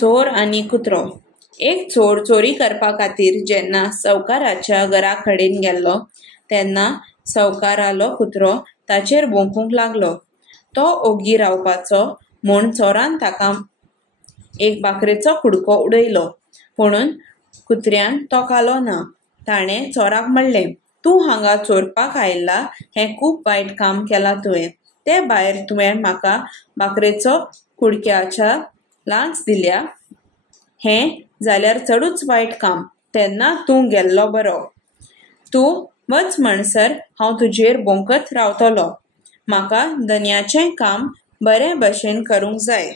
चोर आणि कुत्रो. एक चोर चोरी करपा खातीर जेन्ना सावकाराच्या घरा कडेन गेल्लो तेन्ना सावकारालो कुत्रो ताचेर भोंकूंक लागलो. तो ओग्गी रावपाचो म्हूण चोरान ताका एक बाकरेचो कुडको उडयलो, पुणून कुत्र्यान तो खालो ना. ताणें चोराक म्हणलें, "तूं हांगा चोरपाक आयिल्ला हें खूब वायट काम केलां तुवें. ते भायर तुवें म्हाका बाकरेचो कुडक्याच्या लांच दिल्या हें जाल्यार चडूच वायट काम. तेन्ना तूं गेल्लो बरो. तूं वच म्हणसर हांव तुजेर भोंकत रावतलों. म्हाका धन्याचें काम बरे भशेन करूंक जाय."